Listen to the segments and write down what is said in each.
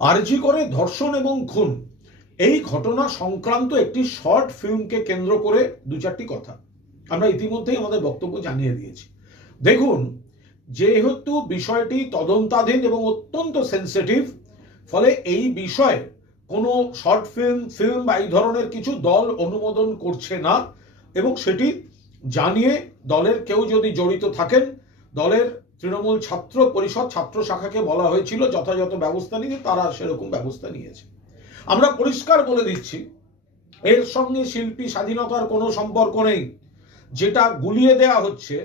আরজি করে ধর্ষণ এবং খুন এই ঘটনা সংক্রান্ত একটি শর্ট ফিল্মকে কেন্দ্র করে দু চারটি কথা আমরা ইতিমধ্যেই আমাদের বক্তব্য জানিয়ে দিয়েছি। দেখুন, যেহেতু বিষয়টি তদন্তাধীন এবং অত্যন্ত সেন্সিটিভ, ফলে এই বিষয়ে কোনো শর্ট ফিল্ম বা এই ধরনের কিছু দল অনুমোদন করছে না, এবং সেটি জানিয়ে দলের কেউ যদি জড়িত থাকেন, দলের তৃণমূল ছাত্র পরিষদ ছাত্র শাখাকে বলা হয়েছিল যথাযথ ব্যবস্থা নিতে, তারা সেরকম ব্যবস্থা নিয়েছে। আমরা পরিষ্কার বলে দিচ্ছি, এর সঙ্গে শিল্পী স্বাধীনতার কোনো সম্পর্ক নেই। যেটা গুলিয়ে দেয়া হচ্ছে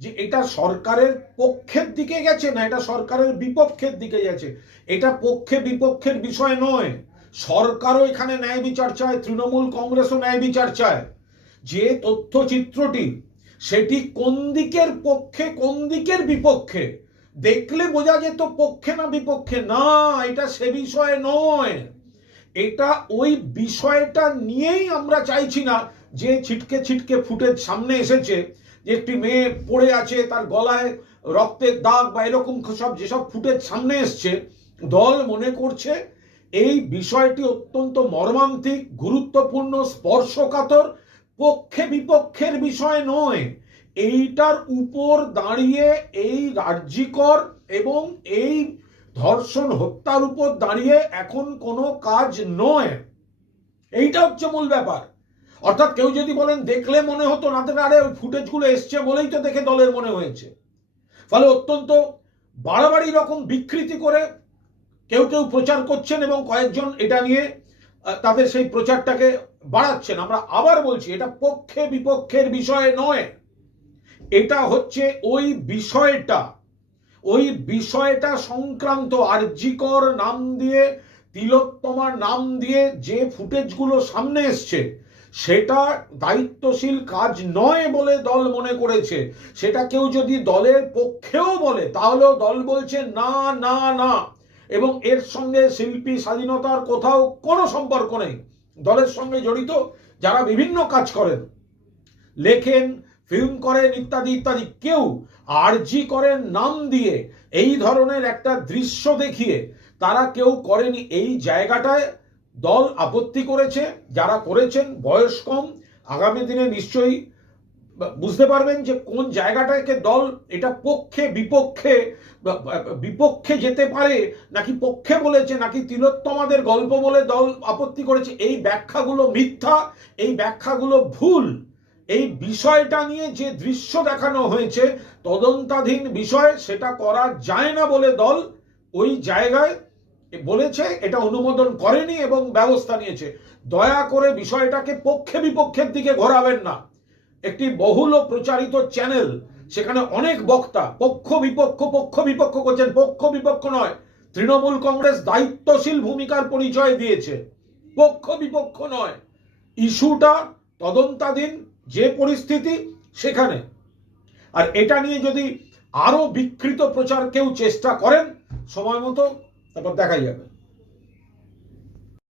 যে এটা সরকারের পক্ষের দিকে গেছে না, এটা সরকারের বিপক্ষের দিকে গেছে। এটা পক্ষে বিপক্ষের বিষয় নয়। সরকারও এখানে ন্যায় বিচার চায়, তৃণমূল কংগ্রেসও ন্যায় বিচার চায়। যে তথ্যচিত্রটি সেটি কোন দিকের পক্ষে কোন দিকের বিপক্ষে দেখলে বোঝা যেত পক্ষে না বিপক্ষে, না, এটা সে বিষয়ে নয়। এটা ওই বিষয়টা নিয়েই আমরা চাইছি না যে ছিটকে ছিটকে ফুটেজ সামনে এসেছে, যে একটি মেয়ে পড়ে আছে, তার গলায় রক্তের দাগ বা এরকম সব যেসব ফুটেজ সামনে এসছে, দল মনে করছে এই বিষয়টি অত্যন্ত মর্মান্তিক, গুরুত্বপূর্ণ, স্পর্শকাতর, পক্ষে বিপক্ষের বিষয় নয়। এইটার উপর দাঁড়িয়ে এই রাজ্যিকর এবং এই ধর্ষণ হত্যার উপর দাঁড়িয়ে এখন কোনো কাজ নয়। এইটা হচ্ছে মূল ব্যাপার। অর্থাৎ কেউ যদি বলেন দেখলে মনে হতো না, আরে ওই ফুটেজগুলো এসছে বলেই তো দেখে দলের মনে হয়েছে। ফলে অত্যন্ত বাড়াবাড়ি রকম বিকৃতি করে কেউ কেউ প্রচার করছেন এবং কয়েকজন এটা নিয়ে তাদের সেই প্রচারটাকে বাড়াচ্ছেন। আমরা আবার বলছি, এটা পক্ষে বিপক্ষের বিষয় নয়। এটা হচ্ছে ওই বিষয়টা সংক্রান্ত আরজিকর নাম দিয়ে, তিলোত্তমার নাম দিয়ে যে ফুটেজগুলো সামনে এসছে, সেটা দায়িত্বশীল কাজ নয় বলে দল মনে করেছে। সেটা কেউ যদি দলের পক্ষেও বলে, তাহলেও দল বলছে না না না, এবং এর সঙ্গে শিল্পী স্বাধীনতার কোথাও কোনো সম্পর্ক নেই। দলের সঙ্গে জড়িত যারা বিভিন্ন কাজ করেন, লেখেন, ফিল্ম করেন, ইত্যাদি ইত্যাদি, কেউ আরজি করেন নাম দিয়ে এই ধরনের একটা দৃশ্য দেখিয়ে তারা কেউ করেনি। এই জায়গাটায় দল আপত্তি করেছে। যারা করেছেন বয়স কম, আগামী দিনে নিশ্চয়ই বুঝতে পারবেন যে কোন জায়গাটাকে দল এটা পক্ষে বিপক্ষে যেতে পারে, নাকি পক্ষে বলেছে, নাকি তিলোত্তমাদের গল্প বলে দল আপত্তি করেছে। এই ব্যাখ্যাগুলো মিথ্যা, এই ব্যাখ্যাগুলো ভুল। এই বিষয়টা নিয়ে যে দৃশ্য দেখানো হয়েছে তদন্তাধীন বিষয়, সেটা করা যায় না বলে দল ওই জায়গায় বলেছে, এটা অনুমোদন করেনি এবং ব্যবস্থা নিয়েছে। দয়া করে বিষয়টাকে পক্ষে বিপক্ষের দিকে ঘোরাবেন না। একটি বহুল প্রচারিত চ্যানেল, সেখানে অনেক বক্তা পক্ষ বিপক্ষ করছেন। পক্ষ বিপক্ষ নয়, তৃণমূল কংগ্রেস দায়িত্বশীল ভূমিকার পরিচয় দিয়েছে, পক্ষ বিপক্ষ নয়। ইস্যুটা তদন্তাধীন, যে পরিস্থিতি সেখানে। আর এটা নিয়ে যদি আরো বিকৃত প্রচার কেউ চেষ্টা করেন, সময় মতো তারপর দেখা যাবে।